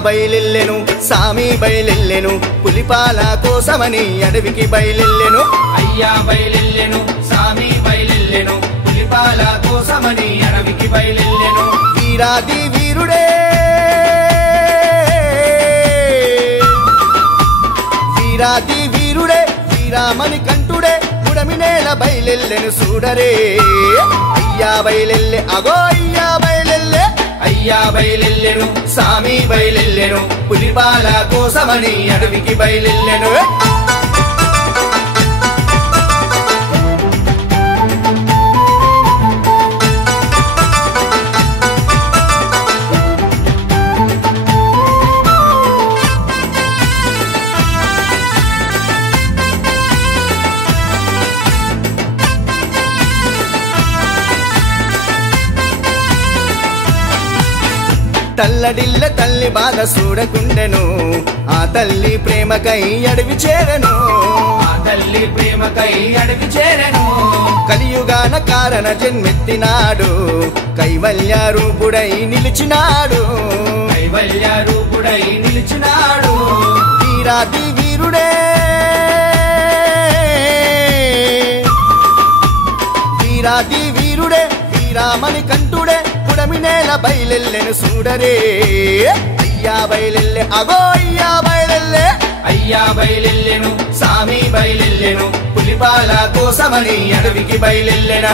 బయలెల్లెను సామి బయలెల్లెను పులిపాల కోసమని అడవికి బయలెల్లెను అయ్యా బయలెల్లెను సామి బయలెల్లెను పులిపాల కోసమని అడవికి బయలెల్లెను వీరాది వీరుడే వీరాది వీరుడే వీరామణి కంఠుడే పుడమినేల బయలెల్లెను చూడరే అయ్యా బయలెల్లె అగో అయ్యా బయలెల్లె అయ్యా బయలెల్లెను సామి బయలెల్లెను పులిపాల కోసమని అడవికి బయలెల్లెను తల్లడిల్ల తల్లి బాధ చూడకుండెను ఆ తల్లి ప్రేమకై అడవి చేరను ఆ తల్లి ప్రేమకై అడవి చేరను కలియుగాన కారణ జన్మెత్తినాడు కైవల్య రూపుడై నిలిచినాడు కైవల్య రూపుడై నిలిచినాడు వీరాది వీరుడే వీరాది వీరుడే వీరామణి కంఠుడే పుడమినేల బయలెల్లెను చూడరే అయ్యా బయలెల్లె అగో అయ్యా బయలెల్లె అయ్యా బయలెల్లెను సామి బయలెల్లెను పులిపాల కోసమని అడవికి బయలెల్లెను